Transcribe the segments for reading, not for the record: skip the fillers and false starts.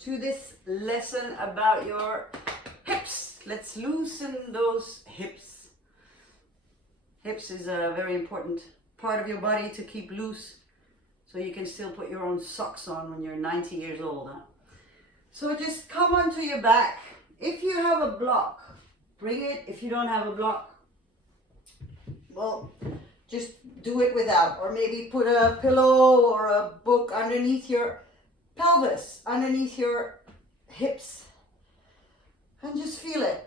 to this lesson about your hips. Let's loosen those hips. Hips is a very important part of your body to keep loose so you can still put your own socks on when you're 90 years old. Huh? So just come onto your back. If you have a block, bring it. If you don't have a block, well, just do it without, or maybe put a pillow or a book underneath your pelvis, underneath your hips, and just feel it.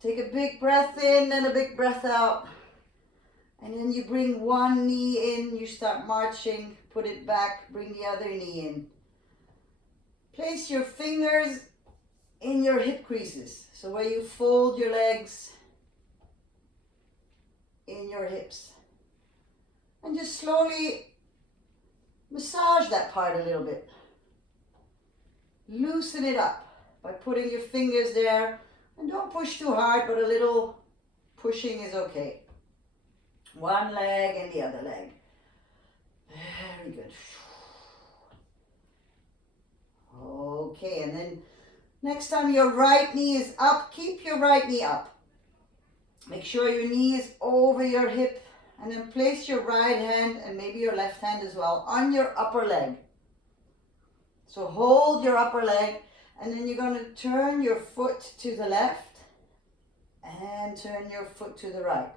Take a big breath in and a big breath out, and then you bring one knee in, you start marching, put it back, bring the other knee in. Place your fingers in your hip creases, so where you fold your legs in your hips, and just slowly massage that part a little bit. Loosen it up by putting your fingers there, and don't push too hard, but a little pushing is okay. One leg and the other leg. Very good. Okay, and then next time your right knee is up, keep your right knee up. Make sure your knee is over your hip, and then place your right hand and maybe your left hand as well on your upper leg. So hold your upper leg, and then you're going to turn your foot to the left and turn your foot to the right.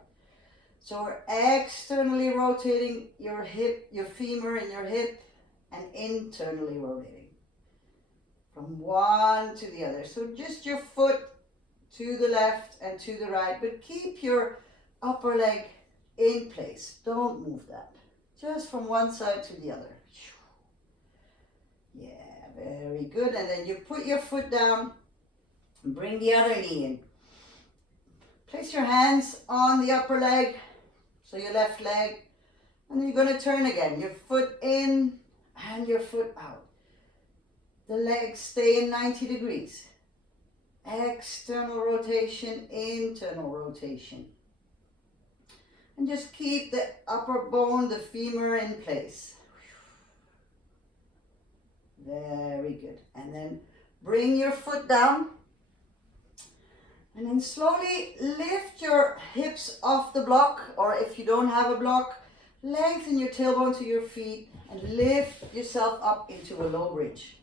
So we're externally rotating your hip, your femur and your hip, and internally rotating from one to the other. So just your foot to the left and to the right, but keep your upper leg in place. Don't move that. Just from one side to the other. Yeah, very good. And then you put your foot down and bring the other knee in. Place your hands on the upper leg, so your left leg, and then you're going to turn again. Your foot in and your foot out. The legs stay in 90 degrees. External rotation, internal rotation. And just keep the upper bone, the femur, in place. Very good. And then bring your foot down. And then slowly lift your hips off the block, or if you don't have a block, lengthen your tailbone to your feet and lift yourself up into a low bridge.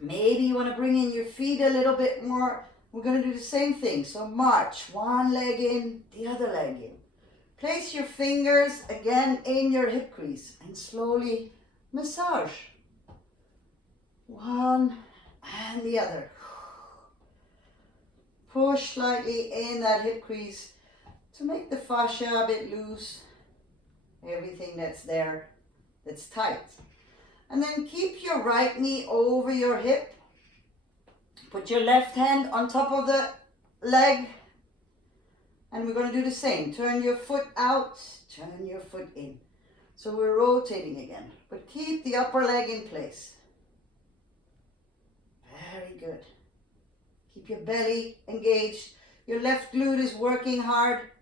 Maybe you want to bring in your feet a little bit more. We're going to do the same thing. So march, one leg in, the other leg in. Place your fingers again in your hip crease and slowly massage. One and the other. Push slightly in that hip crease to make the fascia a bit loose. Everything that's there, that's tight. And then keep your right knee over your hip. Put your left hand on top of the leg. And we're going to do the same. Turn your foot out, turn your foot in. So we're rotating again. But keep the upper leg in place. Very good. Keep your belly engaged. Your left glute is working hard.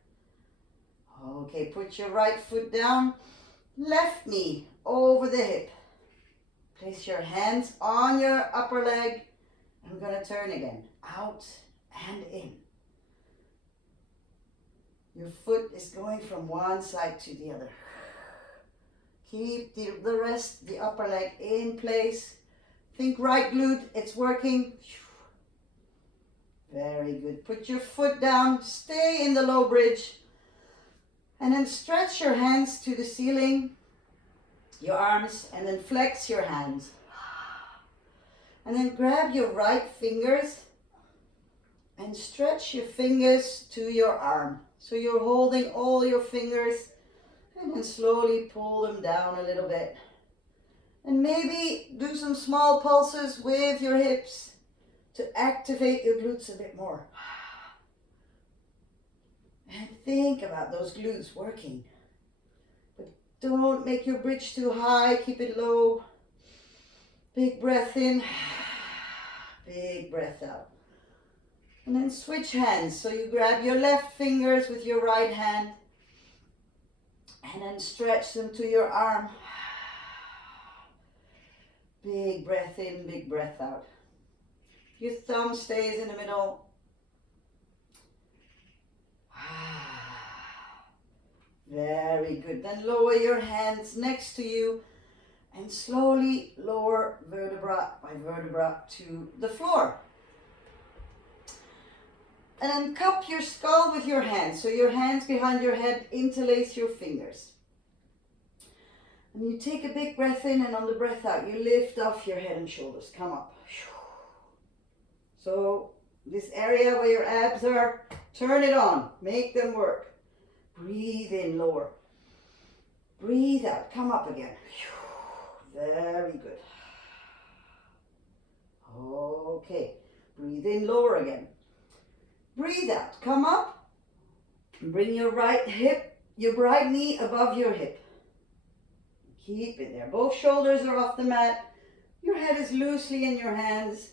Okay, put your right foot down. Left knee over the hip. Place your hands on your upper leg, and we're going to turn again, out and in. Your foot is going from one side to the other. Keep the rest, the upper leg in place. Think right glute, it's working. Very good. Put your foot down, stay in the low bridge, and then stretch your hands to the ceiling. Your arms, and then flex your hands. And then grab your right fingers and stretch your fingers to your arm. So you're holding all your fingers, and then slowly pull them down a little bit. And maybe do some small pulses with your hips to activate your glutes a bit more. And think about those glutes working. Don't make your bridge too high, keep it low. Big breath in, big breath out. And then switch hands. So you grab your left fingers with your right hand and then stretch them to your arm. Big breath in, big breath out. Your thumb stays in the middle. Very good. Then lower your hands next to you and slowly lower vertebra by vertebra to the floor. And then cup your skull with your hands. So your hands behind your head, interlace your fingers. And you take a big breath in, and on the breath out, you lift off your head and shoulders. Come up. So this area where your abs are, turn it on. Make them work. Breathe in, lower. Breathe out, come up again. Very good. Okay, breathe in, lower again. Breathe out, come up. Bring your right hip, your right knee above your hip. Keep it there. Both shoulders are off the mat. Your head is loosely in your hands.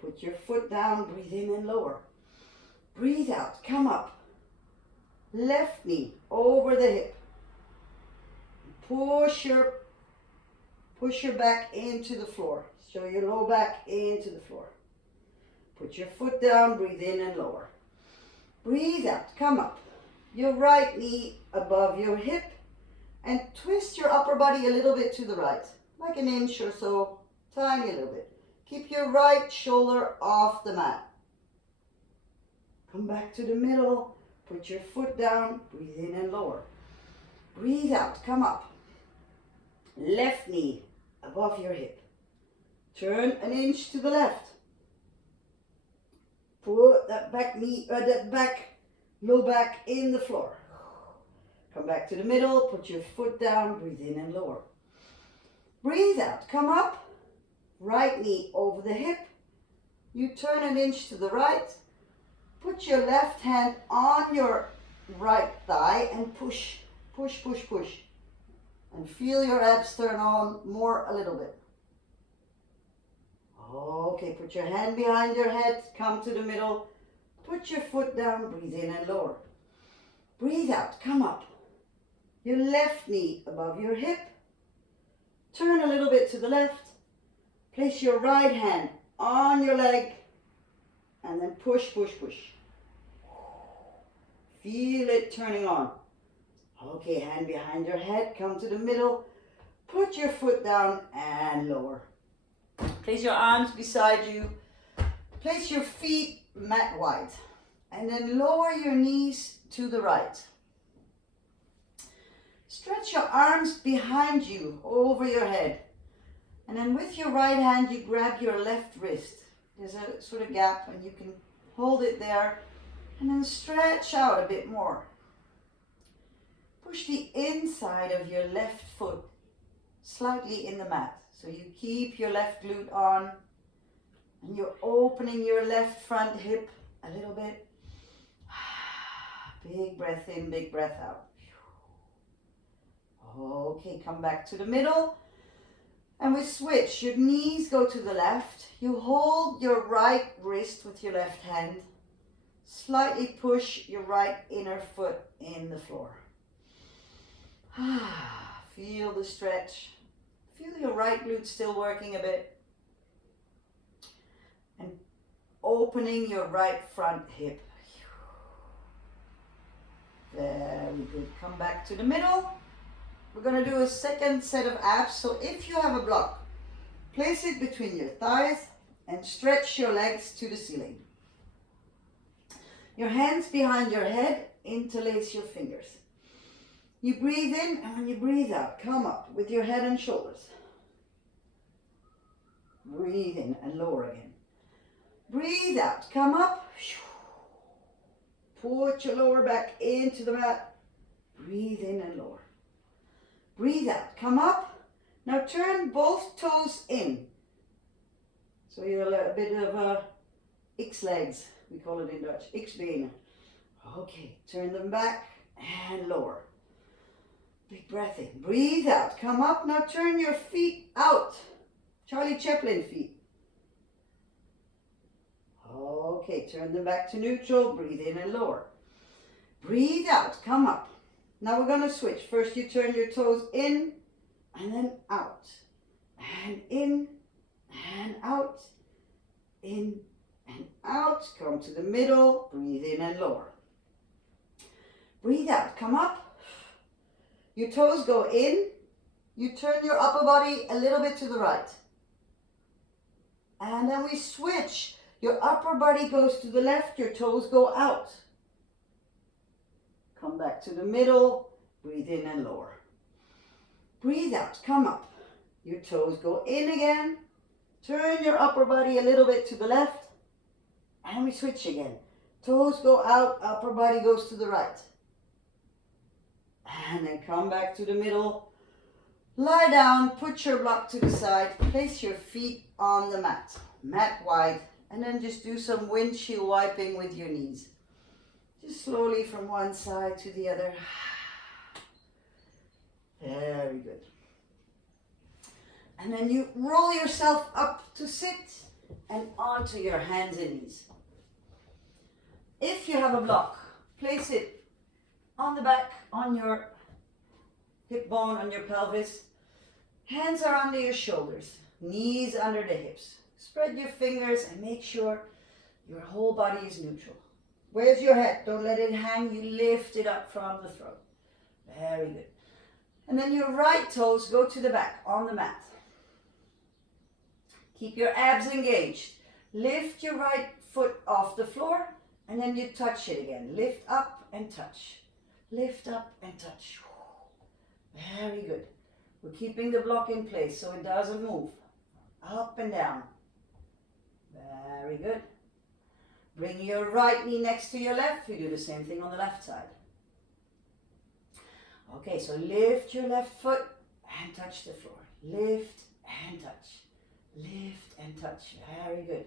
Put your foot down, breathe in and lower. Breathe out, come up. Left knee over the hip. Push your back into the floor. So your low back into the floor. Put your foot down, breathe in and lower. Breathe out, come up. Your right knee above your hip and twist your upper body a little bit to the right, like an inch or so, tiny little bit. Keep your right shoulder off the mat. Come back to the middle. Put your foot down, breathe in and lower. Breathe out, come up. Left knee above your hip. Turn an inch to the left. Put that back knee, low back in the floor. Come back to the middle, put your foot down, breathe in and lower. Breathe out, come up. Right knee over the hip. You turn an inch to the right. Put your left hand on your right thigh and push, push, push, push. And feel your abs turn on more a little bit. Okay, put your hand behind your head, come to the middle. Put your foot down, breathe in and lower. Breathe out, come up. Your left knee above your hip. Turn a little bit to the left. Place your right hand on your leg. And then push, push, push. Feel it turning on. Okay, hand behind your head, come to the middle. Put your foot down and lower. Place your arms beside you. Place your feet mat wide. And then lower your knees to the right. Stretch your arms behind you, over your head. And then with your right hand, you grab your left wrist. There's a sort of gap and you can hold it there and then stretch out a bit more. Push the inside of your left foot slightly in the mat. So you keep your left glute on and you're opening your left front hip a little bit. Big breath in, big breath out. Okay, come back to the middle. And we switch. Your knees go to the left. You hold your right wrist with your left hand. Slightly push your right inner foot in the floor. Feel the stretch. Feel your right glute still working a bit. And opening your right front hip. Very good. Come back to the middle. We're going to do a second set of abs. So if you have a block, place it between your thighs and stretch your legs to the ceiling. Your hands behind your head, interlace your fingers. You breathe in, and when you breathe out, come up with your head and shoulders. Breathe in and lower again. Breathe out, come up. Put your lower back into the mat. Breathe in and lower. Breathe out, come up. Now turn both toes in. So you're a bit of X-legs, we call it in Dutch, X-benen. Okay, turn them back and lower. Big breath in, breathe out, come up. Now turn your feet out. Charlie Chaplin feet. Okay, turn them back to neutral, breathe in and lower. Breathe out, come up. Now we're going to switch. First you turn your toes in and then out. and in and out, in and out. Come to the middle, breathe in and lower. Breathe out, come up. Your toes go in. You turn your upper body a little bit to the right. And then we switch. Your upper body goes to the left, your toes go out. Come back to the middle, breathe in and lower. Breathe out, come up. Your toes go in again. Turn your upper body a little bit to the left. And we switch again. Toes go out, upper body goes to the right. And then come back to the middle. Lie down, put your block to the side, place your feet on the mat. Mat wide, and then just do some windshield wiping with your knees. Just slowly from one side to the other. Very good. And then you roll yourself up to sit and onto your hands and knees. If you have a block, place it on the back, on your hip bone, on your pelvis. Hands are under your shoulders, knees under the hips. Spread your fingers and make sure your whole body is neutral. Where's your head? Don't let it hang. You lift it up from the throat. Very good. And then your right toes go to the back on the mat. Keep your abs engaged. Lift your right foot off the floor and then you touch it again. Lift up and touch. Lift up and touch. Very good. We're keeping the block in place so it doesn't move. Up and down. Very good. Bring your right knee next to your left. We do the same thing on the left side. Okay, so lift your left foot and touch the floor. Lift and touch. Lift and touch. Very good.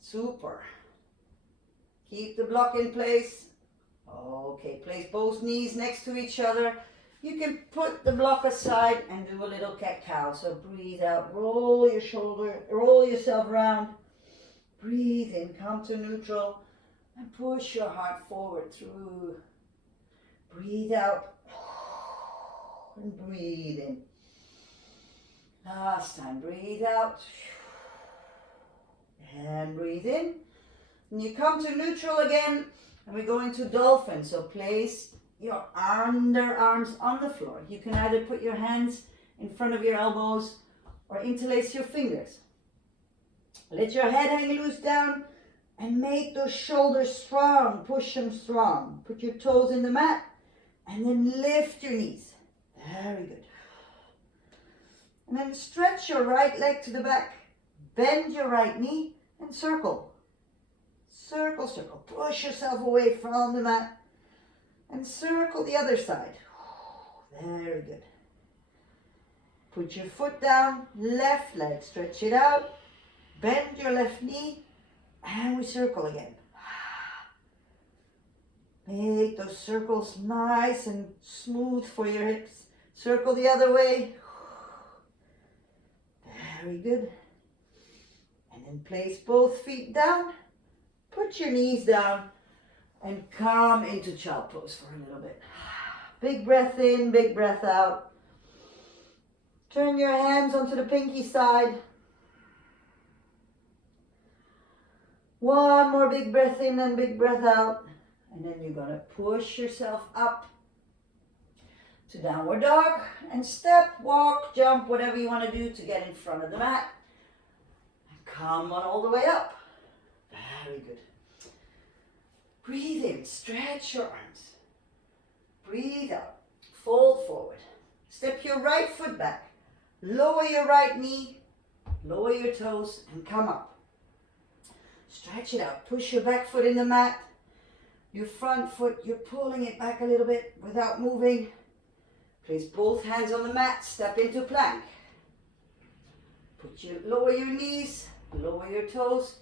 Super. Keep the block in place. Okay, place both knees next to each other. You can put the block aside and do a little cat-cow. So breathe out, roll your shoulder, roll yourself around. Breathe in, come to neutral and push your heart forward through. Breathe out and breathe in. Last time, breathe out and breathe in. And you come to neutral again and we go into dolphin. So place your underarms on the floor. You can either put your hands in front of your elbows or interlace your fingers. Let your head hang loose down and make those shoulders strong. Push them strong. Put your toes in the mat and then lift your knees. Very good. And then stretch your right leg to the back. Bend your right knee and circle. Circle, circle. Push yourself away from the mat and circle the other side. Very good. Put your foot down, left leg, stretch it out. Bend your left knee and we circle again. Make those circles nice and smooth for your hips. Circle the other way. Very good. And then place both feet down. Put your knees down and come into child pose for a little bit. Big breath in, big breath out. Turn your hands onto the pinky side. One more big breath in and big breath out. And then you're going to push yourself up to downward dog and step, walk, jump, whatever you want to do to get in front of the mat. And come on all the way up. Very good. Breathe in, stretch your arms. Breathe out, fold forward. Step your right foot back. Lower your right knee, lower your toes and come up. Stretch it out, push your back foot in the mat. Your front foot, you're pulling it back a little bit without moving. Place both hands on the mat, step into plank. Lower your knees, lower your toes,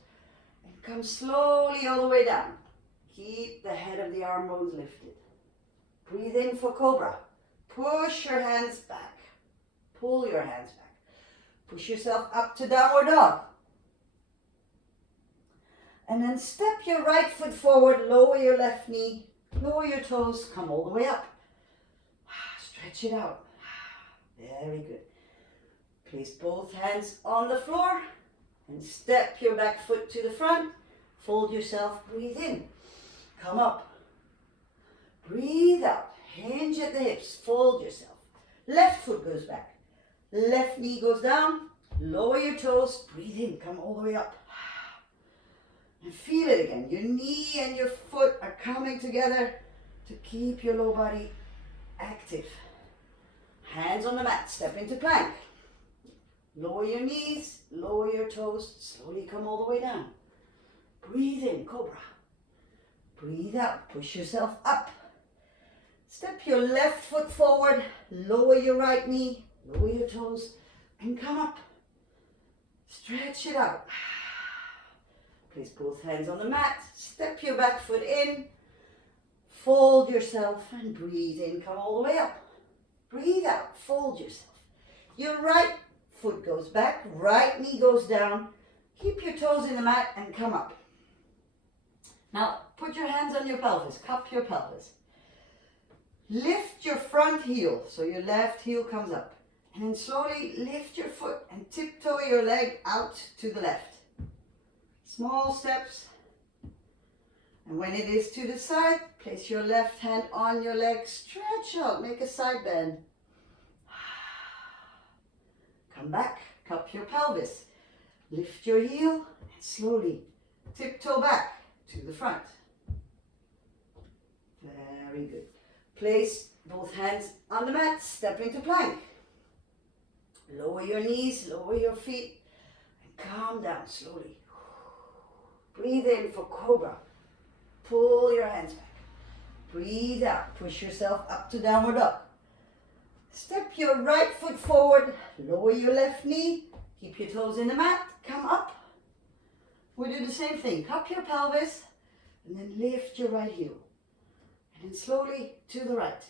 and come slowly all the way down. Keep the head of the arm bones lifted. Breathe in for cobra. Push your hands back. Pull your hands back. Push yourself up to downward dog. And then step your right foot forward, lower your left knee, lower your toes, come all the way up. Stretch it out. Very good. Place both hands on the floor and step your back foot to the front. Fold yourself, breathe in. Come up. Breathe out. Hinge at the hips. Fold yourself. Left foot goes back. Left knee goes down. Lower your toes. Breathe in. Come all the way up. And feel it again. Your knee and your foot are coming together to keep your low body active. Hands on the mat. Step into plank. Lower your knees. Lower your toes. Slowly come all the way down. Breathe in. Cobra. Breathe out. Push yourself up. Step your left foot forward, lower your right knee, lower your toes, and come up. Stretch it out. Place both hands on the mat, step your back foot in, fold yourself, and breathe in, come all the way up. Breathe out, fold yourself. Your right foot goes back, right knee goes down. Keep your toes in the mat and come up. Now, put your hands on your pelvis, cup your pelvis. Lift your front heel, so your left heel comes up. And then slowly lift your foot and tiptoe your leg out to the left. Small steps. And when it is to the side, place your left hand on your leg, stretch out, make a side bend. Come back, cup your pelvis. Lift your heel and slowly tiptoe back to the front. Very good. Place both hands on the mat, step into plank. Lower your knees, lower your feet, and calm down slowly. Breathe in for cobra. Pull your hands back. Breathe out, push yourself up to downward dog. Step your right foot forward, lower your left knee, keep your toes in the mat, come up. We do the same thing, cup your pelvis, and then lift your right heel. And then slowly to the right.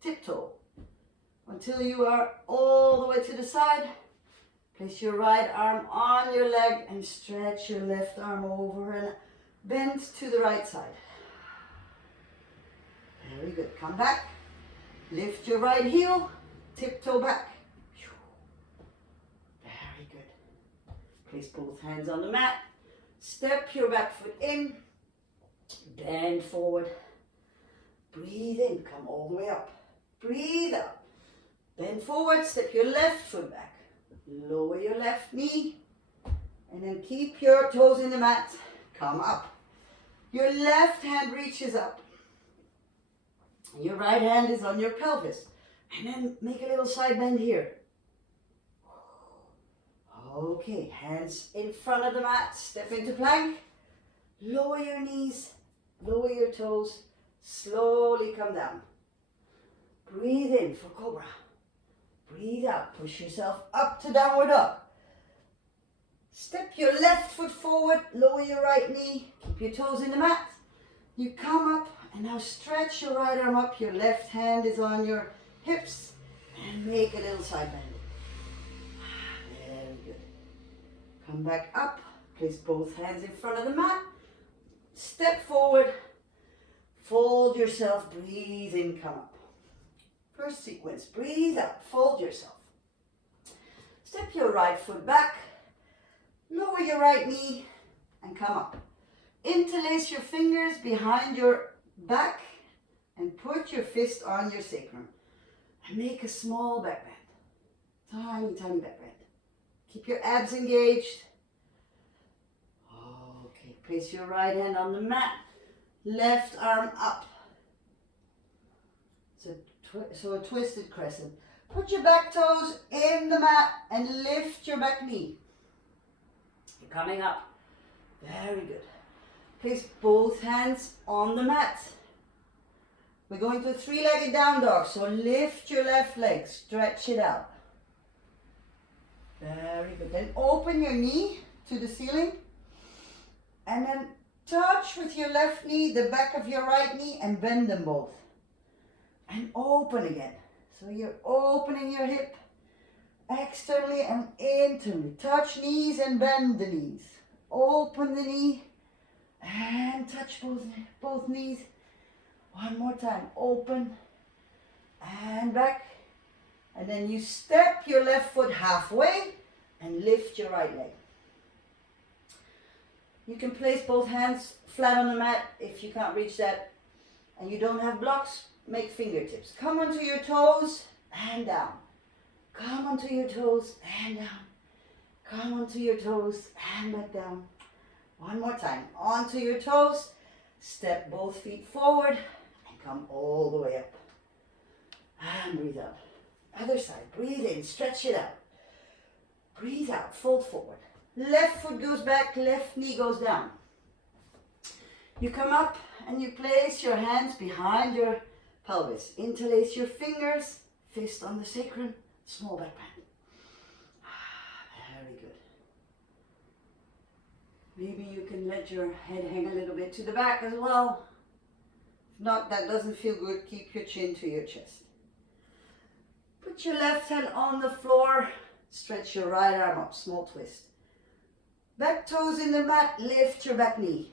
Tiptoe until you are all the way to the side. Place your right arm on your leg and stretch your left arm over and bend to the right side. Very good. Come back. Lift your right heel. Tiptoe back. Very good. Place both hands on the mat. Step your back foot in. Bend forward. Breathe in, come all the way up. Breathe out. Bend forward, step your left foot back. Lower your left knee. And then keep your toes in the mat. Come up. Your left hand reaches up. Your right hand is on your pelvis. And then make a little side bend here. Okay, hands in front of the mat. Step into plank. Lower your knees. Lower your toes. Slowly come down. Breathe in for cobra. Breathe out. Push yourself up to downward dog. Step your left foot forward. Lower your right knee. Keep your toes in the mat. You come up and now stretch your right arm up. Your left hand is on your hips. And make a little side bend. Very good. Come back up. Place both hands in front of the mat. Step forward. Fold yourself, breathe in, come up. First sequence, breathe out, fold yourself. Step your right foot back, lower your right knee, and come up. Interlace your fingers behind your back and put your fist on your sacrum. And make a small back bend. Tiny, tiny back bend. Keep your abs engaged. Okay, place your right hand on the mat. Left arm up. So a twisted crescent. Put your back toes in the mat and lift your back knee. You're coming up. Very good. Place both hands on the mat. We're going to a three-legged down dog. So lift your left leg. Stretch it out. Very good. Then open your knee to the ceiling. And then touch with your left knee the back of your right knee and bend them both. And open again. So you're opening your hip externally and internally. Touch knees and bend the knees. Open the knee and touch both knees. One more time. Open and back And then you step your left foot halfway and lift your right leg. You can place both hands flat on the mat if you can't reach that and you don't have blocks. Make fingertips. Come onto your toes and down. Come onto your toes and down. Come onto your toes and back down. One more time. Onto your toes. Step both feet forward and come all the way up. And breathe out. Other side. Breathe in. Stretch it out. Breathe out. Fold forward. Left foot goes back. Left knee goes down. You come up and you place your hands behind your pelvis. Interlace your fingers. Fist on the sacrum. Small back bend. Very good. Maybe you can let your head hang a little bit to the back as well. If not, that doesn't feel good. Keep your chin to your chest. Put your left hand on the floor. Stretch your right arm up. Small twist. Back toes in the mat. Lift your back knee.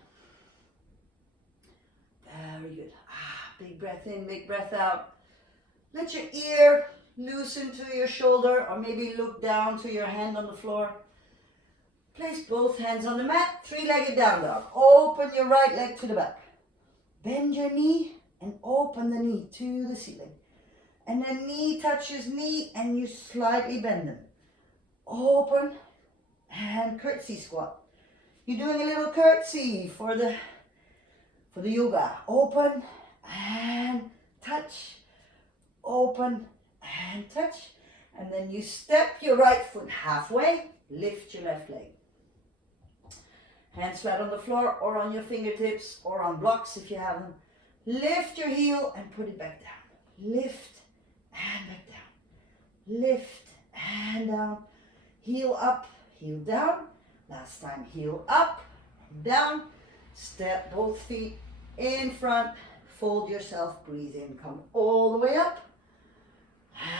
Very good. Big breath in, big breath out. Let your ear loosen to your shoulder or maybe look down to your hand on the floor. Place both hands on the mat, three-legged down dog. Open your right leg to the back. Bend your knee and open the knee to the ceiling. And then knee touches knee and you slightly bend them. Open and curtsy squat. You're doing a little curtsy for the yoga. Open and touch. Open and touch. And then you step your right foot halfway. Lift your left leg. Hands flat on the floor or on your fingertips or on blocks if you have them. Lift your heel and put it back down. Lift and back down. Lift and down. Heel up, heel down. Last time, heel up, down. Step both feet in front. Fold yourself, breathe in. Come all the way up.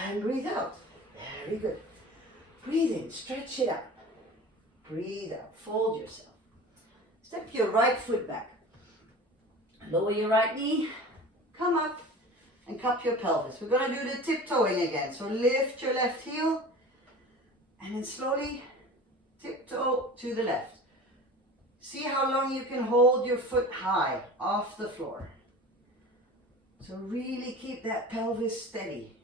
And breathe out. Very good. Breathe in, stretch it out. Breathe out, fold yourself. Step your right foot back. Lower your right knee. Come up and cup your pelvis. We're going to do the tiptoeing again. So lift your left heel and then slowly tiptoe to the left. See how long you can hold your foot high off the floor. So really keep that pelvis steady.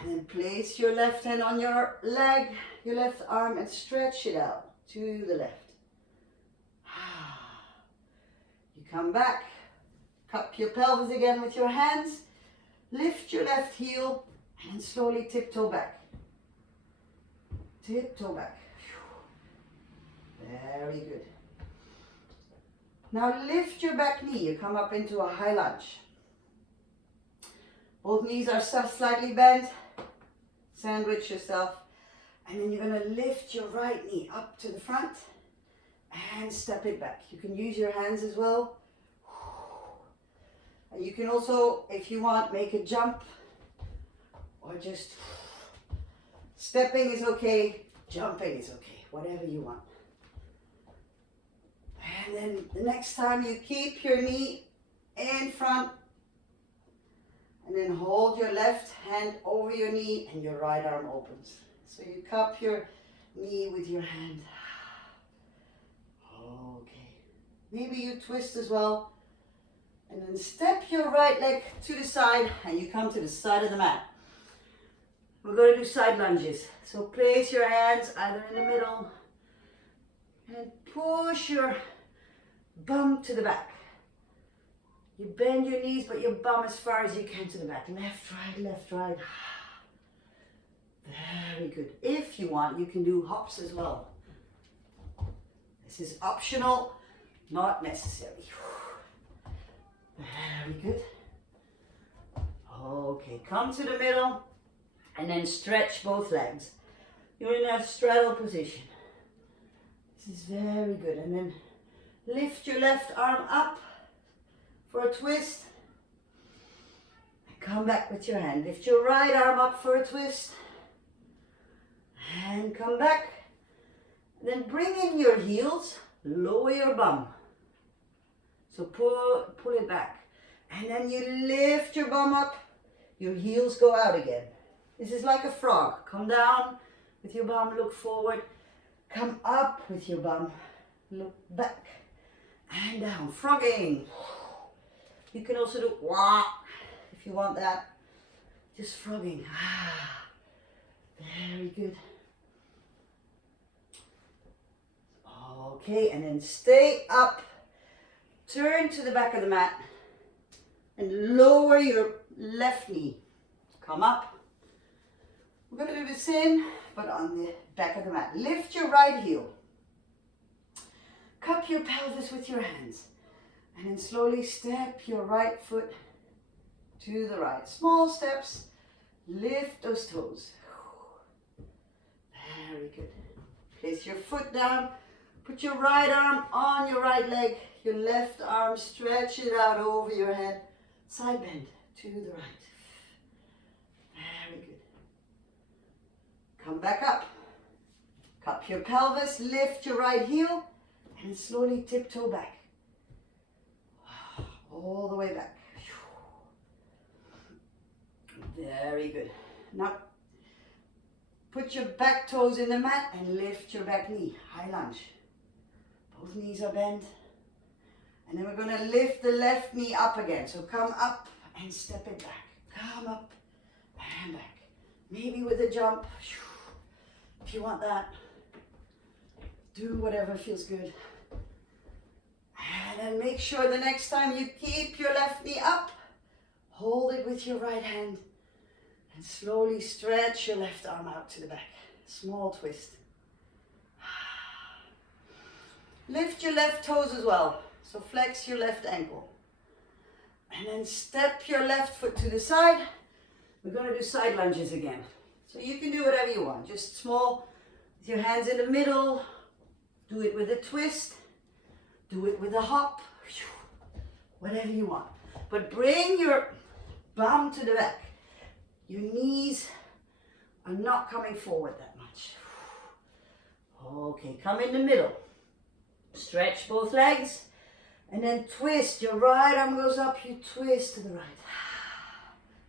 And then place your left hand on your leg, your left arm, and stretch it out to the left. You come back, cup your pelvis again with your hands, lift your left heel, and slowly tiptoe back. Tiptoe back. Very good. Now lift your back knee. You come up into a high lunge. Both knees are slightly bent. Sandwich yourself. And then you're going to lift your right knee up to the front and step it back. You can use your hands as well. And you can also, if you want, make a jump or just stepping is okay, jumping is okay, whatever you want. And then the next time you keep your knee in front and then hold your left hand over your knee and your right arm opens. So you cup your knee with your hand. Okay. Maybe you twist as well. And then step your right leg to the side and you come to the side of the mat. We're going to do side lunges. So place your hands either in the middle and push your bum to the back. You bend your knees, but your bum as far as you can to the back. Left, right, left, right. Very good. If you want, you can do hops as well. This is optional, not necessary. Very good. Okay, come to the middle and then stretch both legs. You're in a straddle position. This is very good. And then lift your left arm up for a twist. And come back with your hand. Lift your right arm up for a twist. And come back. And then bring in your heels. Lower your bum. So pull it back. And then you lift your bum up. Your heels go out again. This is like a frog. Come down with your bum, look forward. Come up with your bum, look back and down. Frogging. You can also do wah if you want that. Just frogging. Very good. Okay, and then stay up. Turn to the back of the mat and lower your left knee. Come up. We're going to do the same, but on the back of the mat. Lift your right heel. Cup your pelvis with your hands. And then slowly step your right foot to the right. Small steps. Lift those toes. Very good. Place your foot down. Put your right arm on your right leg. Your left arm, stretch it out over your head. Side bend to the right. Very good. Come back up. Cup your pelvis, lift your right heel, and slowly tiptoe back. All the way back. Very good. Now, put your back toes in the mat and lift your back knee. High lunge. Both knees are bent. And then we're going to lift the left knee up again. So come up and step it back. Come up and back. Maybe with a jump. If you want that. Do whatever feels good. And then make sure the next time you keep your left knee up, hold it with your right hand. And slowly stretch your left arm out to the back. Small twist. Lift your left toes as well. So flex your left ankle. And then step your left foot to the side. We're going to do side lunges again. So you can do whatever you want. Just small, with your hands in the middle. Do it with a twist. Do it with a hop. Whatever you want. But bring your bum to the back. Your knees are not coming forward that much. Okay, come in the middle. Stretch both legs. And then twist. Your right arm goes up. You twist to the right.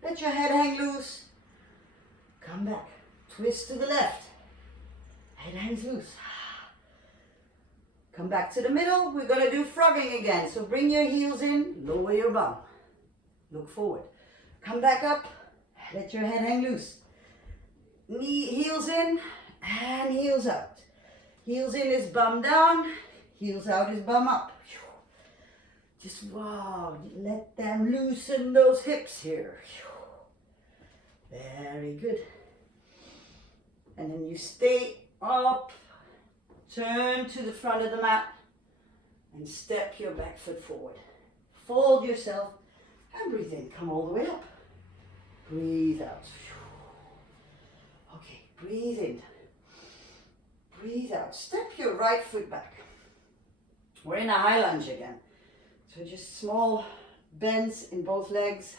Let your head hang loose. Come back. Twist to the left. Head hangs loose. Come back to the middle. We're going to do frogging again. So bring your heels in. Lower your bum. Look forward. Come back up. Let your head hang loose. Heels in and heels out. Heels in is bum down. Heels out is bum up. Just wow. Let them loosen those hips here. Very good. And then you stay up. Turn to the front of the mat and step your back foot forward. Fold yourself and breathe in. Come all the way up. Breathe out. Okay, breathe in. Breathe out. Step your right foot back. We're in a high lunge again. So just small bends in both legs.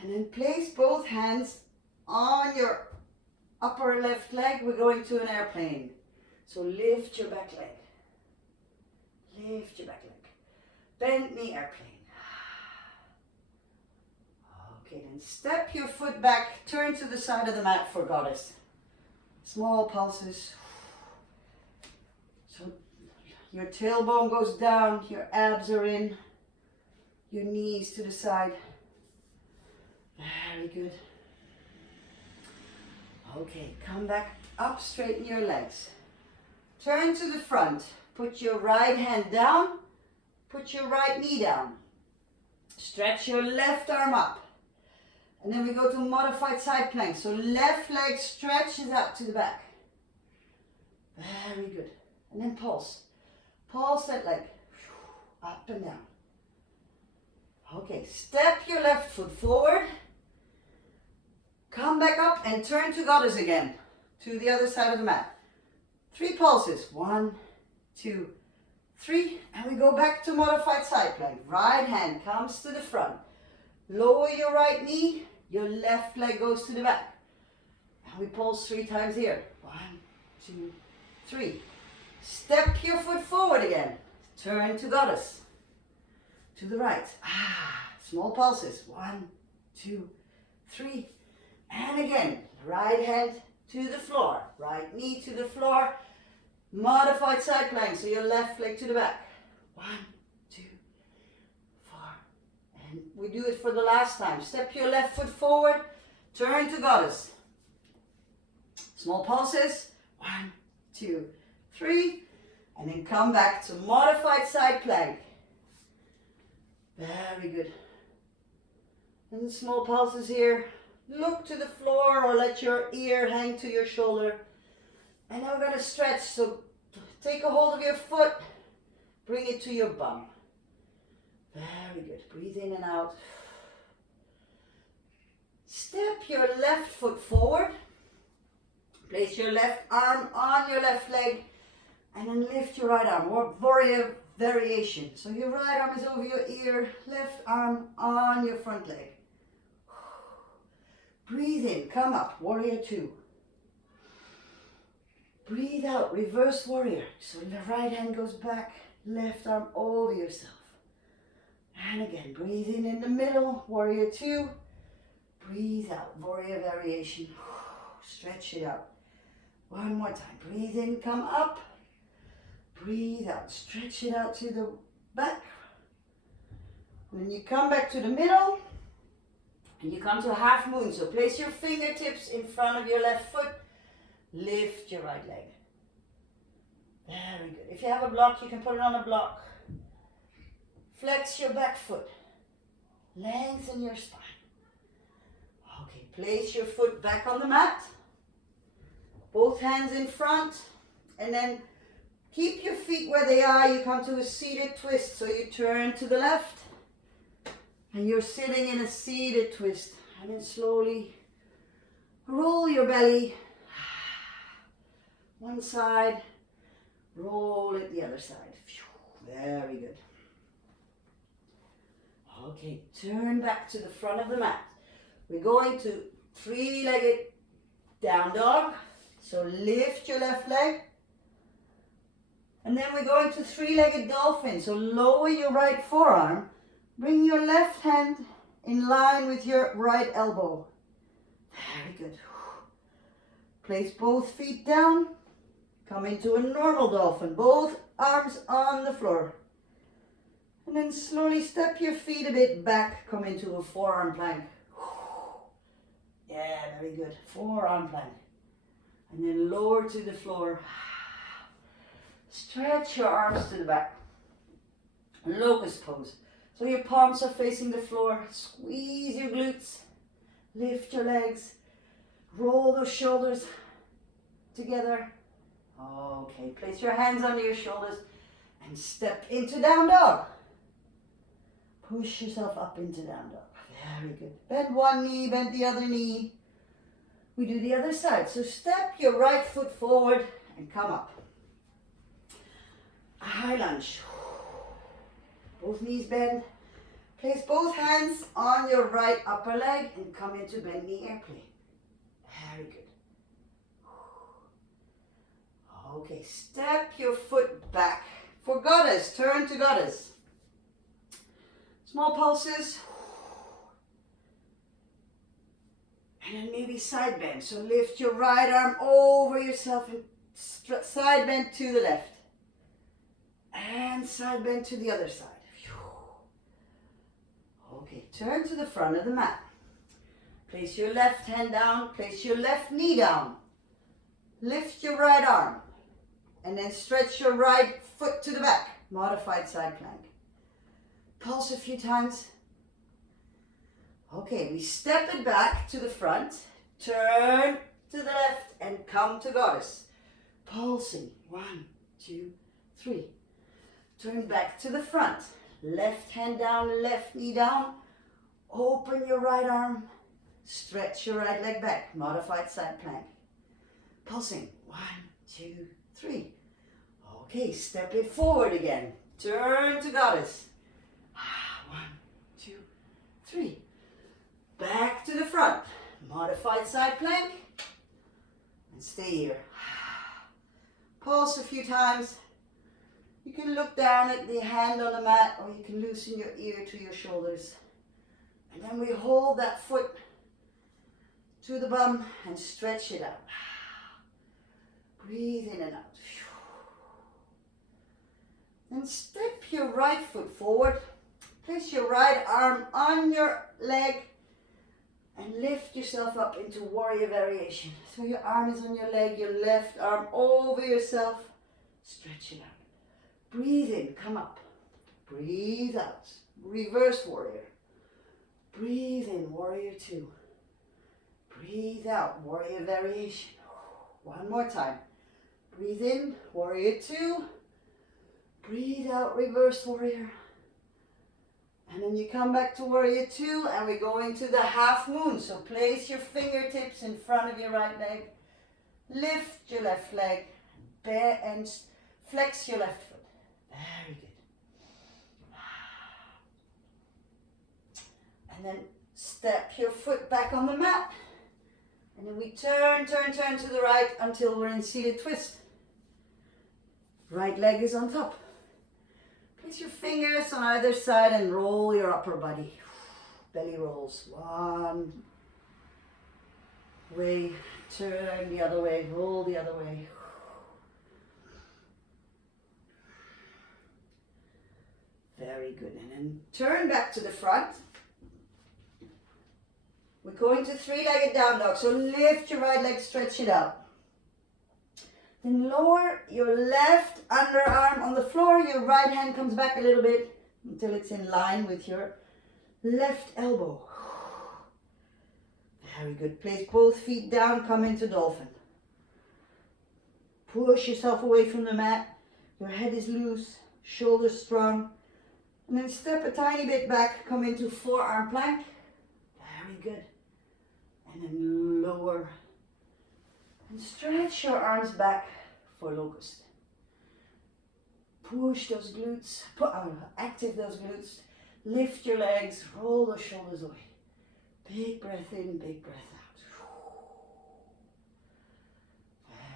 And then place both hands on your upper left leg. We're going to an airplane. So lift your back leg. Lift your back leg. Bend knee airplane. Okay, then step your foot back. Turn to the side of the mat for goddess. Small pulses. So your tailbone goes down. Your abs are in. Your knees to the side. Very good. Okay, come back up, straighten your legs. Turn to the front. Put your right hand down. Put your right knee down. Stretch your left arm up. And then we go to modified side plank. So left leg stretches out to the back. Very good. And then pulse. Pulse that leg. Up and down. Okay, step your left foot forward. Come back up and turn to goddess again. To the other side of the mat. 3 pulses. 1, 2, 3. And we go back to modified side plank. Right hand comes to the front. Lower your right knee. Your left leg goes to the back. And we pulse 3 times here. 1, 2, 3. Step your foot forward again. Turn to goddess. To the right. Small pulses. 1, 2, 3. again, right hand to the floor, right knee to the floor. Modified side plank, so your left leg to the back. 1, 2, 4. And we do it for the last time. Step your left foot forward, turn to goddess. Small pulses. 1, 2, 3. And then come back to modified side plank. Very good. And small pulses here. Look to the floor or let your ear hang to your shoulder. And now we're going to stretch. So take a hold of your foot. Bring it to your bum. Very good. Breathe in and out. Step your left foot forward. Place your left arm on your left leg. And then lift your right arm. Warrior variation. So your right arm is over your ear. Left arm on your front leg. Breathe in. Come up. Warrior 2. Breathe out. Reverse warrior. So the right hand goes back. Left arm over yourself. And again, breathe in the middle, warrior 2. Breathe out, warrior variation. Stretch it out. One more time. Breathe in, come up. Breathe out, stretch it out to the back. And then you come back to the middle. And you come to half moon. So place your fingertips in front of your left foot. Lift your right leg. Very good. If you have a block, you can put it on a block. Flex your back foot. Lengthen your spine. Okay, place your foot back on the mat. Both hands in front. And then keep your feet where they are. You come to a seated twist. So you turn to the left. And you're sitting in a seated twist. And then slowly roll your belly. One side. Roll it the other side. Very good. Okay, turn back to the front of the mat. We're going to three-legged down dog. So lift your left leg. And then we're going to three-legged dolphin. So lower your right forearm. Bring your left hand in line with your right elbow. Very good. Place both feet down. Come into a normal dolphin. Both arms on the floor. And then slowly step your feet a bit back. Come into a forearm plank. Yeah, very good. Forearm plank. And then lower to the floor. Stretch your arms to the back. Locust pose. So your palms are facing the floor. Squeeze your glutes. Lift your legs. Roll those shoulders together. Okay, place your hands under your shoulders and step into down dog. Push yourself up into down dog. Very good. Bend one knee, bend the other knee. We do the other side. So step your right foot forward and come up. A high lunge. Both knees bend. Place both hands on your right upper leg and come into bend knee airplane. Very good. Okay, step your foot back for goddess. Turn to goddess. Small pulses. And then maybe side bend. So lift your right arm over yourself and side bend to the left. And side bend to the other side. Okay, turn to the front of the mat. Place your left hand down. Place your left knee down. Lift your right arm. And then stretch your right foot to the back. Modified side plank. Pulse a few times. Okay, we step it back to the front. Turn to the left and come to goddess. Pulsing. 1, 2, 3. Turn back to the front. Left hand down, left knee down. Open your right arm. Stretch your right leg back. Modified side plank. Pulsing. 1, 2, 3. Okay, step it forward again. Turn to goddess. 1, 2, 3. Back to the front. Modified side plank. And stay here. Pulse a few times. You can look down at the hand on the mat, or you can loosen your ear to your shoulders. And then we hold that foot to the bum and stretch it out. Breathe in and out. Then step your right foot forward. Place your right arm on your leg and lift yourself up into warrior variation. So your arm is on your leg, your left arm over yourself. Stretch it out. Breathe in, come up. Breathe out. Reverse warrior. Breathe in, warrior two. Breathe out, warrior variation. One more time. Breathe in, warrior two. Breathe out, reverse warrior. And then you come back to warrior two and we go into the half moon. So place your fingertips in front of your right leg. Lift your left leg and flex your left foot. Very good. And then step your foot back on the mat. And then we turn to the right until we're in seated twist. Right leg is on top. Place your fingers on either side and roll your upper body. Belly rolls. One way, turn the other way, roll the other way. Very good. And then turn back to the front. We're going to three-legged down dog. So lift your right leg, stretch it out. Then lower your left underarm on the floor. Your right hand comes back a little bit until it's in line with your left elbow. Very good. Place both feet down, come into dolphin. Push yourself away from the mat. Your head is loose, shoulders strong. And then step a tiny bit back, come into forearm plank. Very good. And then lower. And stretch your arms back for locust. Push those glutes, active those glutes. Lift your legs, roll those shoulders away. Big breath in, big breath out.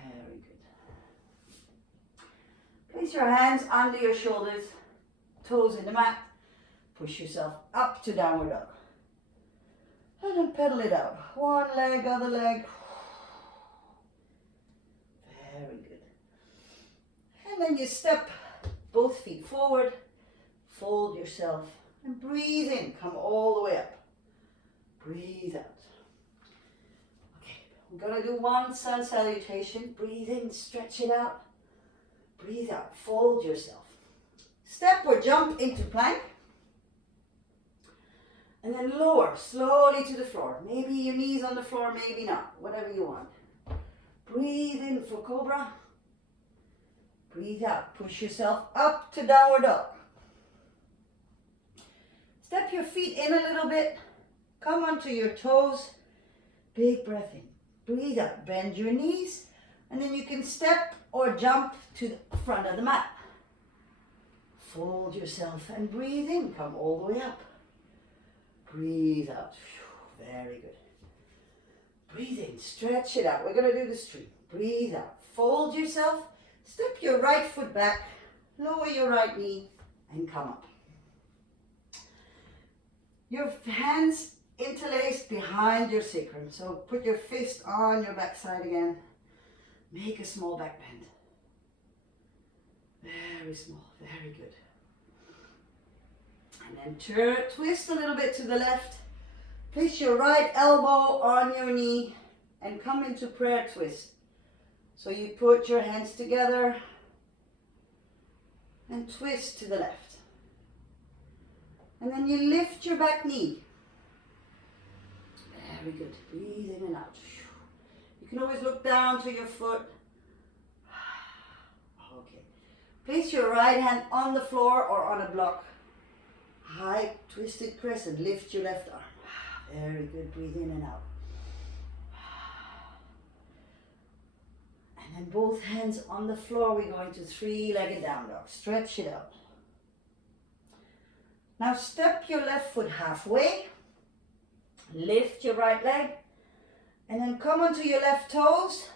Very good. Place your hands under your shoulders, toes in the mat. Push yourself up to downward dog. And then pedal it out. One leg, other leg. Very good. And then you step both feet forward, fold yourself, and breathe in. Come all the way up. Breathe out. Okay, we're going to do one sun salutation. Breathe in, stretch it out. Breathe out, fold yourself. Step or jump into plank. And then lower slowly to the floor. Maybe your knees on the floor, maybe not. Whatever you want. Breathe in for cobra. Breathe out. Push yourself up to downward dog. Step your feet in a little bit. Come onto your toes. Big breath in. Breathe out. Bend your knees. And then you can step or jump to the front of the mat. Fold yourself and breathe in. Come all the way up. Breathe out. Very good. Breathe in. Stretch it out. We're going to do this three. Breathe out. Fold yourself. Step your right foot back. Lower your right knee and come up. Your hands interlaced behind your sacrum. So put your fist on your backside again. Make a small back bend. Very small. Very good. And then twist a little bit to the left. Place your right elbow on your knee and come into prayer twist. So you put your hands together and twist to the left. And then you lift your back knee. Very good. Breathe in and out. You can always look down to your foot. Okay. Place your right hand on the floor or on a block. High twisted crescent. Lift your left arm. Very good. Breathe in and out. And then both hands on the floor. We're going to three-legged down dog. Stretch it out. Now step your left foot halfway. Lift your right leg. And then come onto your left toes.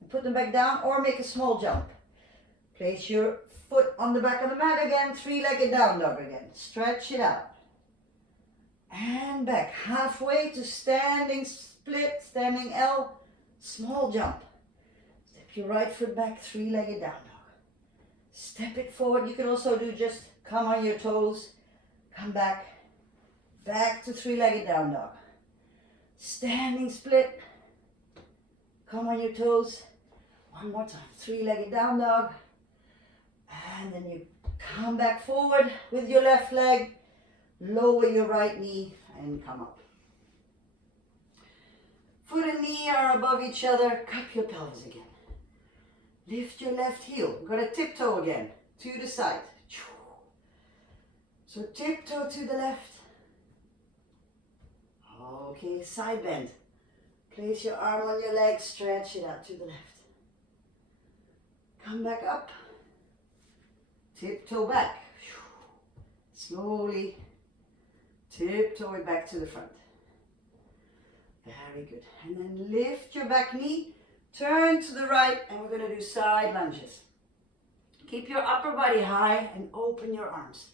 And put them back down or make a small jump. Place your foot on the back of the mat again. Three-legged down dog again. Stretch it out. And back halfway to standing split, standing L, small jump. Step your right foot back, three-legged down dog. Step it forward. You can also do just come on your toes, come back, back to three-legged down dog. Standing split, come on your toes. One more time, three-legged down dog. And then you come back forward with your left leg, lower your right knee and come up. Foot and knee are above each other, cup your pelvis again. Lift your left heel, we're gonna tiptoe again, to the side. So tiptoe to the left. Okay, side bend. Place your arm on your leg, stretch it out to the left. Come back up. Tiptoe back. Slowly tiptoe it back to the front. Very good. And then lift your back knee, turn to the right, and we're going to do side lunges. Keep your upper body high and open your arms.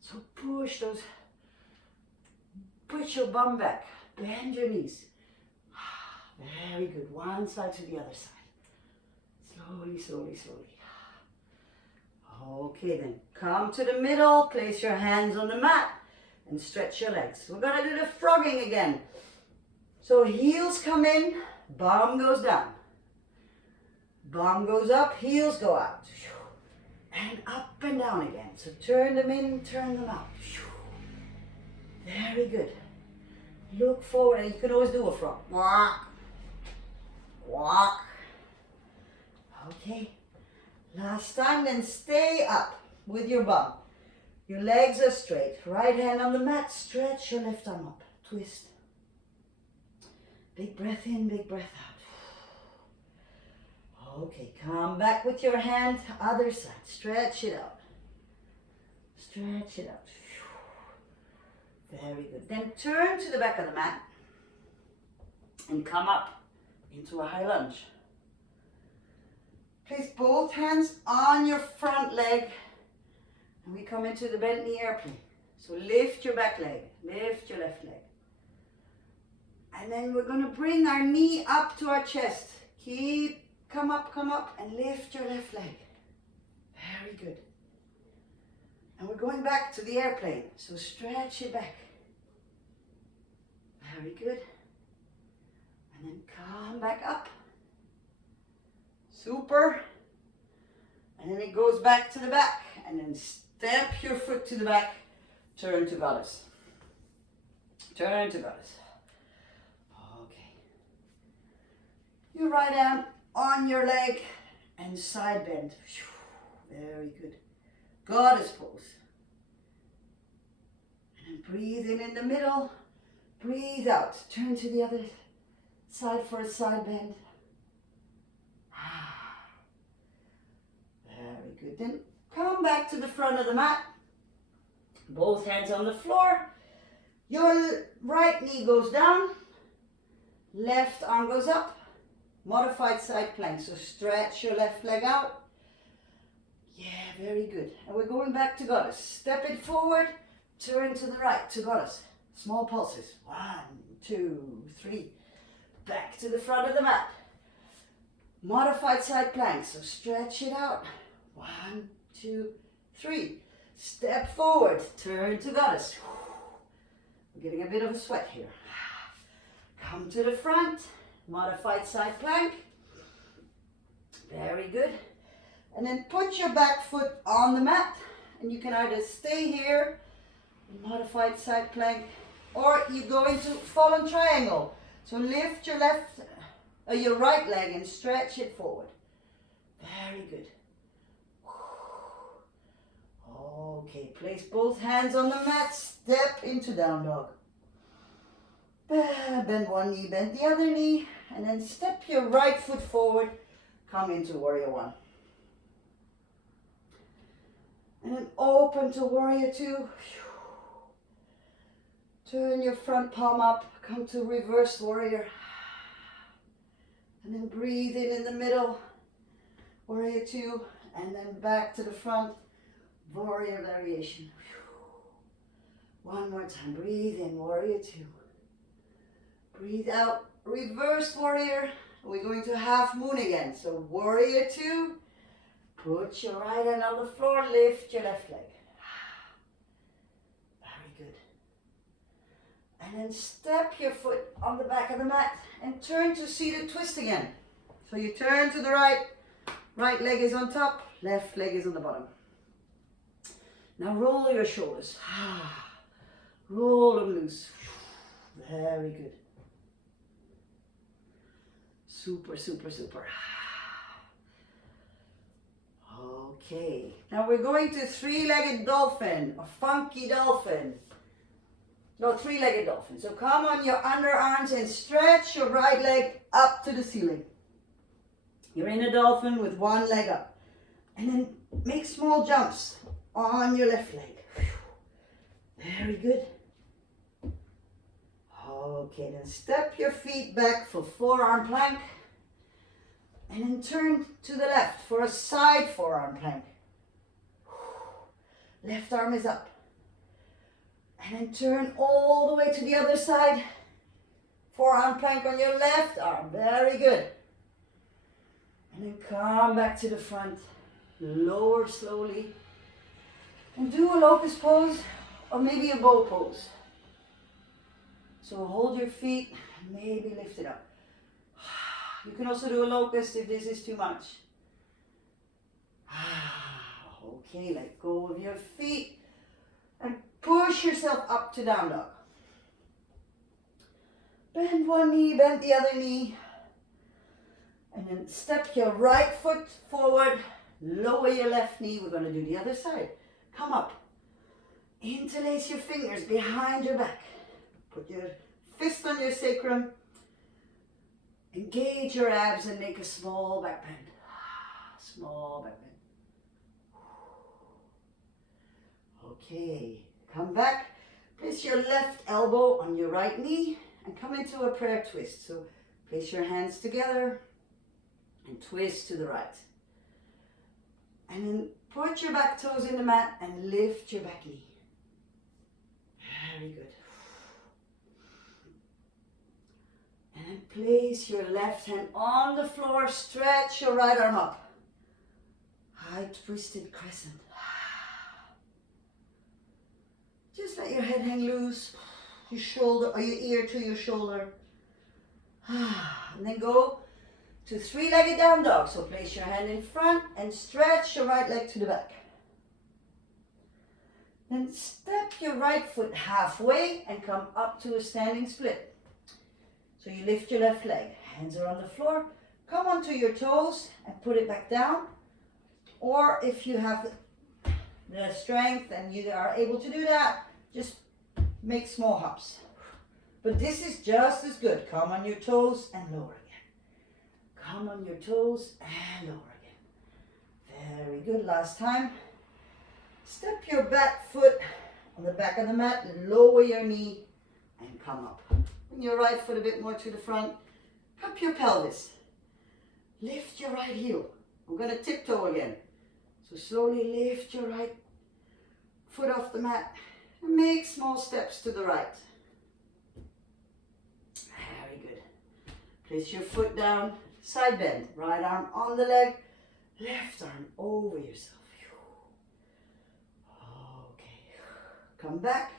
So push your bum back, bend your knees. Very good. One side to the other side. Slowly, slowly, slowly. Okay, then come to the middle, place your hands on the mat and stretch your legs. We're going to do the frogging again. So heels come in, bum goes down. Bum goes up, heels go out. And up and down again. So turn them in, turn them out. Very good. Look forward, and you can always do a frog. Walk. Walk. Okay. Last time, then stay up with your bum. Your legs are straight. Right hand on the mat, stretch your left arm up. Twist. Big breath in, big breath out. Okay, come back with your hand, other side. Stretch it out. Stretch it out. Very good. Then turn to the back of the mat and come up into a high lunge. Place both hands on your front leg and we come into the bent knee airplane. So lift your back leg, lift your left leg. And then we're going to bring our knee up to our chest. Come up and lift your left leg. Very good. And we're going back to the airplane. So stretch it back. Very good. And then come back up. Super. And then it goes back to the back. And then step your foot to the back. Turn to goddess. Turn to goddess. Okay. Your right arm on your leg and side bend. Very good. Goddess pose. And then breathe in the middle. Breathe out. Turn to the other side for a side bend. Very good. Then come back to the front of the mat. Both hands on the floor. Your right knee goes down. Left arm goes up. Modified side plank. So stretch your left leg out. Yeah, very good. And we're going back to goddess. Step it forward. Turn to the right to goddess. Small pulses. 1, 2, 3. Back to the front of the mat. Modified side plank. So stretch it out. 1, 2, 3. Step forward. Turn to goddess. We're getting a bit of a sweat here. Come to the front. Modified side plank. Very good. And then put your back foot on the mat. And you can either stay here, modified side plank, or you go into fallen triangle. So lift your your right leg and stretch it forward. Very good. Okay, place both hands on the mat. Step into down dog. Bend one knee, bend the other knee, and then step your right foot forward. Come into warrior one. And then open to warrior two. Turn your front palm up. Come to reverse warrior. And then breathe in the middle. Warrior two. And then back to the front. Warrior variation. One more time. Breathe in, warrior two. Breathe out, reverse warrior. We're going to half moon again. So warrior 2. Put your right hand on the floor. Lift your left leg. Very good. And then step your foot on the back of the mat and turn to seated twist again. So you turn to the right. Right leg is on top. Left leg is on the bottom. Now roll your shoulders. Roll them loose. Very good. Super, super, super. Okay. Now we're going to three-legged dolphin or funky dolphin. No, three-legged dolphin. So come on your underarms and stretch your right leg up to the ceiling. You're in a dolphin with one leg up. And then make small jumps on your left leg. Very good. Okay, then step your feet back for forearm plank. And then turn to the left for a side forearm plank. Left arm is up. And then turn all the way to the other side. Forearm plank on your left arm. Very good. And then come back to the front. Lower slowly. And do a locust pose or maybe a bow pose. So hold your feet and maybe lift it up. You can also do a locust if this is too much. Okay, let go of your feet and push yourself up to down dog. Bend one knee, bend the other knee. And then step your right foot forward, lower your left knee. We're going to do the other side. Come up. Interlace your fingers behind your back. Put your fist on your sacrum. Engage your abs and make a small back bend. Small back bend. Okay, come back. Place your left elbow on your right knee and come into a prayer twist. So place your hands together and twist to the right. And then put your back toes in the mat and lift your back knee. Very good. And then place your left hand on the floor. Stretch your right arm up. High twisted crescent. Just let your head hang loose. Your shoulder or your ear to your shoulder. And then go to three-legged down dog. So place your hand in front and stretch your right leg to the back. Then step your right foot halfway and come up to a standing split. So you lift your left leg. Hands are on the floor. Come onto your toes and put it back down. Or if you have the strength and you are able to do that, just make small hops. But this is just as good. Come on your toes and lower again. Come on your toes and lower again. Very good. Last time. Step your back foot on the back of the mat. Lower your knee and come up. Bring your right foot a bit more to the front. Cup your pelvis. Lift your right heel. I'm going to tiptoe again. So slowly lift your right foot off the mat and make small steps to the right. Very good. Place your foot down, side bend. Right arm on the leg, left arm over yourself. Okay. Come back,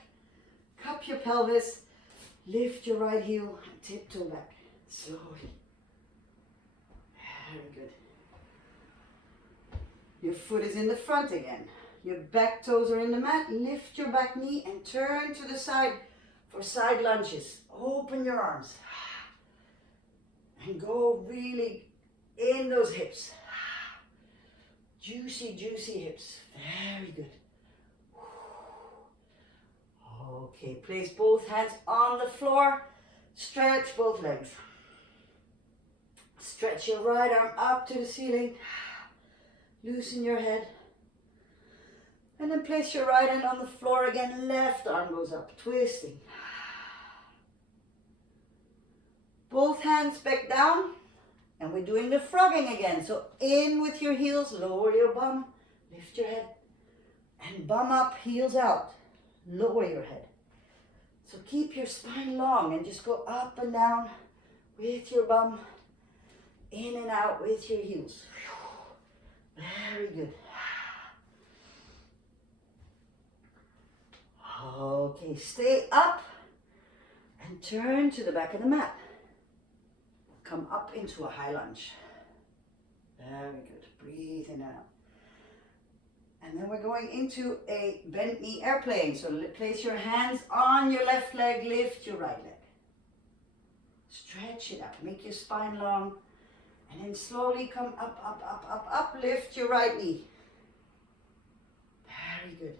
cup your pelvis, lift your right heel and tiptoe back slowly. Very good. Your foot is in the front again. Your back toes are in the mat. Lift your back knee and turn to the side for side lunges. Open your arms. And go really in those hips. Juicy, juicy hips. Very good. Okay, place both hands on the floor. Stretch both legs. Stretch your right arm up to the ceiling. Loosen your head. And then place your right hand on the floor again. Left arm goes up, twisting. Both hands back down. And we're doing the frogging again. So in with your heels, lower your bum, lift your head. And bum up, heels out. Lower your head. So keep your spine long and just go up and down with your bum, in and out with your heels. Very good. Okay, stay up and turn to the back of the mat. Come up into a high lunge. Very good. Breathe in and out. And then we're going into a bent knee airplane. So place your hands on your left leg, lift your right leg. Stretch it out, make your spine long. And then slowly come up, up, up, up, up. Lift your right knee. Very good.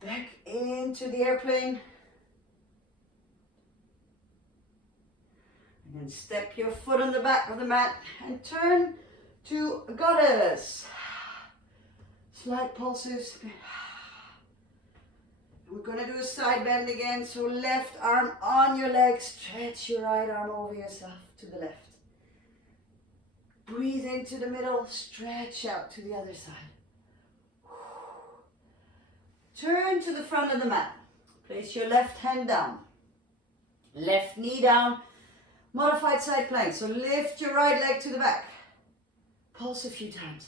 Back into the airplane. And then step your foot on the back of the mat and turn to goddess. Slight pulses. We're going to do a side bend again. So left arm on your leg. Stretch your right arm over yourself to the left. Breathe into the middle. Stretch out to the other side. Turn to the front of the mat. Place your left hand down. Left knee down. Modified side plank. So lift your right leg to the back. Pulse a few times.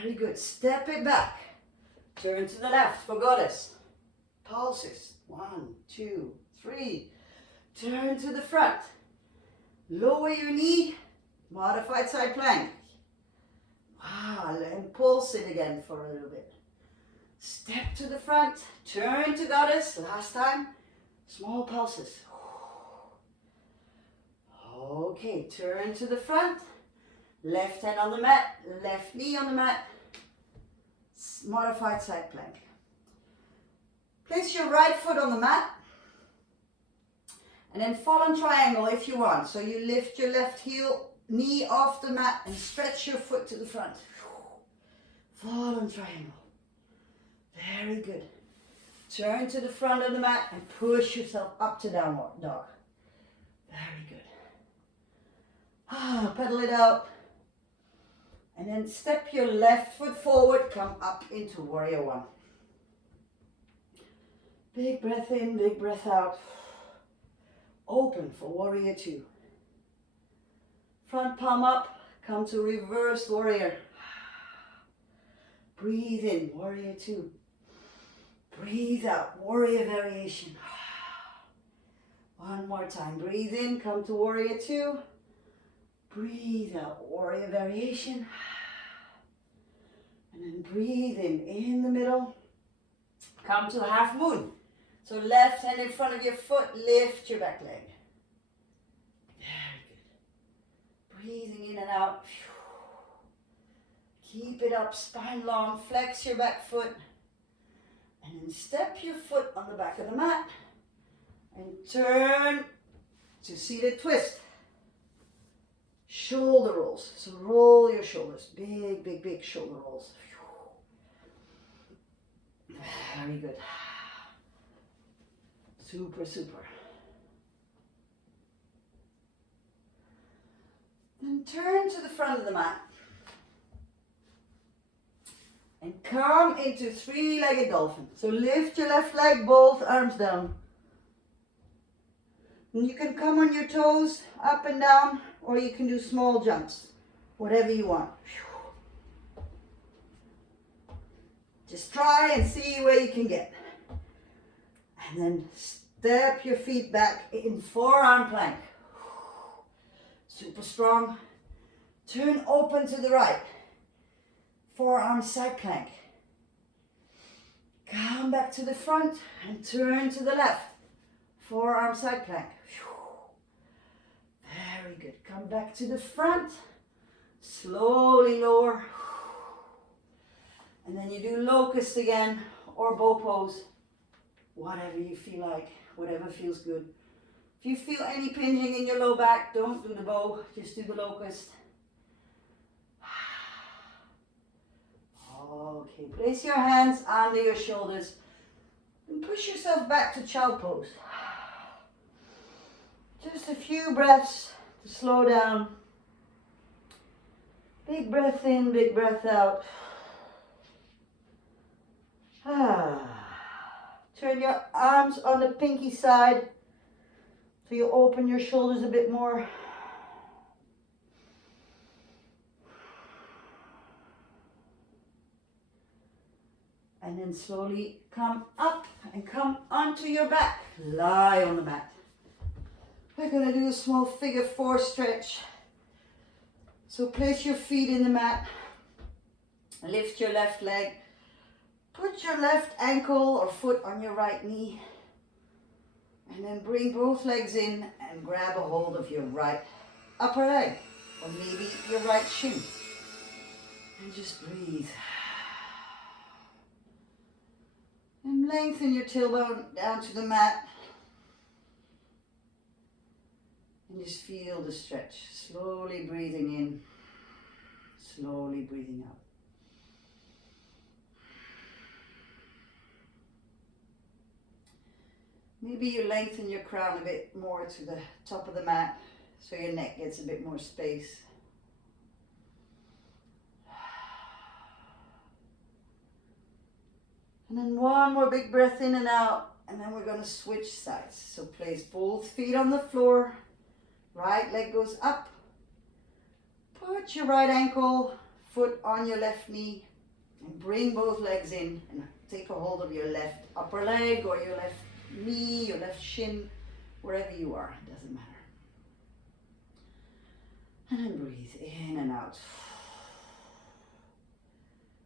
Very good. Step it back. Turn to the left for goddess. Pulses. 1, 2, 3. Turn to the front. Lower your knee. Modified side plank. Wow. And pulse it again for a little bit. Step to the front. Turn to goddess. Last time. Small pulses. Okay. Turn to the front. Left hand on the mat, left knee on the mat, modified side plank. Place your right foot on the mat and then fallen triangle if you want. So you lift your left heel, knee off the mat and stretch your foot to the front. Fallen triangle. Very good. Turn to the front of the mat and push yourself up to downward dog. Very good. Pedal it out. And then step your left foot forward, come up into warrior one. Big breath in, big breath out. Open for warrior two. Front palm up, come to reverse warrior. Breathe in, warrior two. Breathe out, warrior variation. One more time, breathe in, come to warrior two. Breathe out, warrior variation. And then breathe in the middle. Come to half moon. So left hand in front of your foot, lift your back leg. Very good. Breathing in and out. Keep it up, spine long, flex your back foot. And then step your foot on the back of the mat. And turn to seated twist. Shoulder rolls. So roll your shoulders. Big, big, big shoulder rolls. Very good. Super, super. Then turn to the front of the mat. And come into three-legged dolphin. So lift your left leg, both arms down. And you can come on your toes, up and down, or you can do small jumps, whatever you want. Just try and see where you can get. And then step your feet back in forearm plank. Super strong. Turn open to the right. Forearm side plank. Come back to the front and turn to the left. Forearm side plank. Very good. Come back to the front. Slowly lower. And then you do locust again or bow pose. Whatever you feel like. Whatever feels good. If you feel any pinging in your low back, don't do the bow. Just do the locust. Okay. Place your hands under your shoulders. And push yourself back to child pose. Just a few breaths to slow down. Big breath in, big breath out. Turn your arms on the pinky side. So you open your shoulders a bit more. And then slowly come up and come onto your back. Lie on the mat. We're going to do a small figure 4 stretch. So place your feet in the mat. Lift your left leg. Put your left ankle or foot on your right knee. And then bring both legs in and grab a hold of your right upper leg. Or maybe your right shin. And just breathe. And lengthen your tailbone down to the mat. And just feel the stretch. Slowly breathing in. Slowly breathing out. Maybe you lengthen your crown a bit more to the top of the mat so your neck gets a bit more space. And then one more big breath in and out, and then we're going to switch sides. So place both feet on the floor, right leg goes up. Put your right ankle, foot on your left knee, and bring both legs in and take a hold of your left upper leg or your left knee, your left shin, wherever you are, it doesn't matter. And then breathe in and out.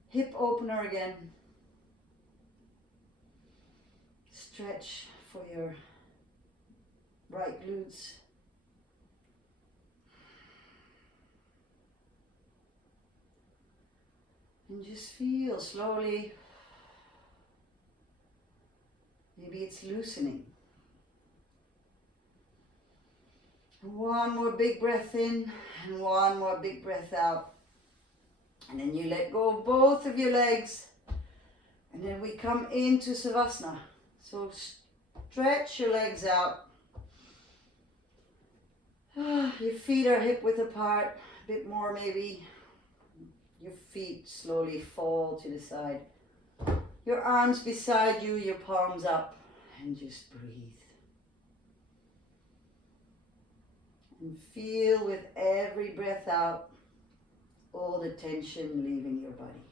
Hip opener again. Stretch for your right glutes. And just feel slowly. Maybe it's loosening. One more big breath in and one more big breath out. And then you let go of both of your legs. And then we come into Savasana. So stretch your legs out. Your feet are hip width apart, a bit more maybe. Your feet slowly fall to the side. Your arms beside you, your palms up, and just breathe. And feel with every breath out all the tension leaving your body.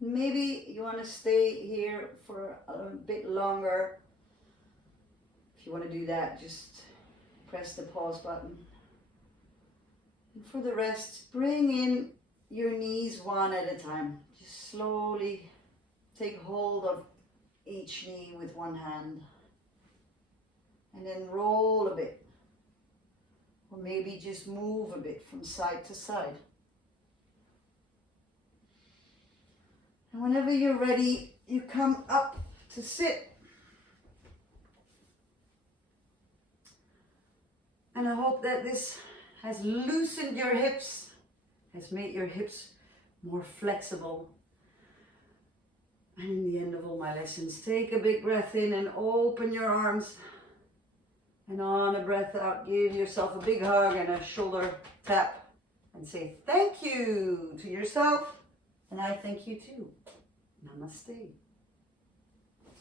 Maybe you want to stay here for a bit longer. If you want to do that, just press the pause button. And for the rest, bring in your knees one at a time. Just slowly take hold of each knee with one hand. And then roll a bit. Or maybe just move a bit from side to side. And whenever you're ready, you come up to sit. And I hope that this has loosened your hips, has made your hips more flexible. And in the end of all my lessons, take a big breath in and open your arms. And on a breath out, give yourself a big hug and a shoulder tap. And say thank you to yourself. And I thank you too. Namaste.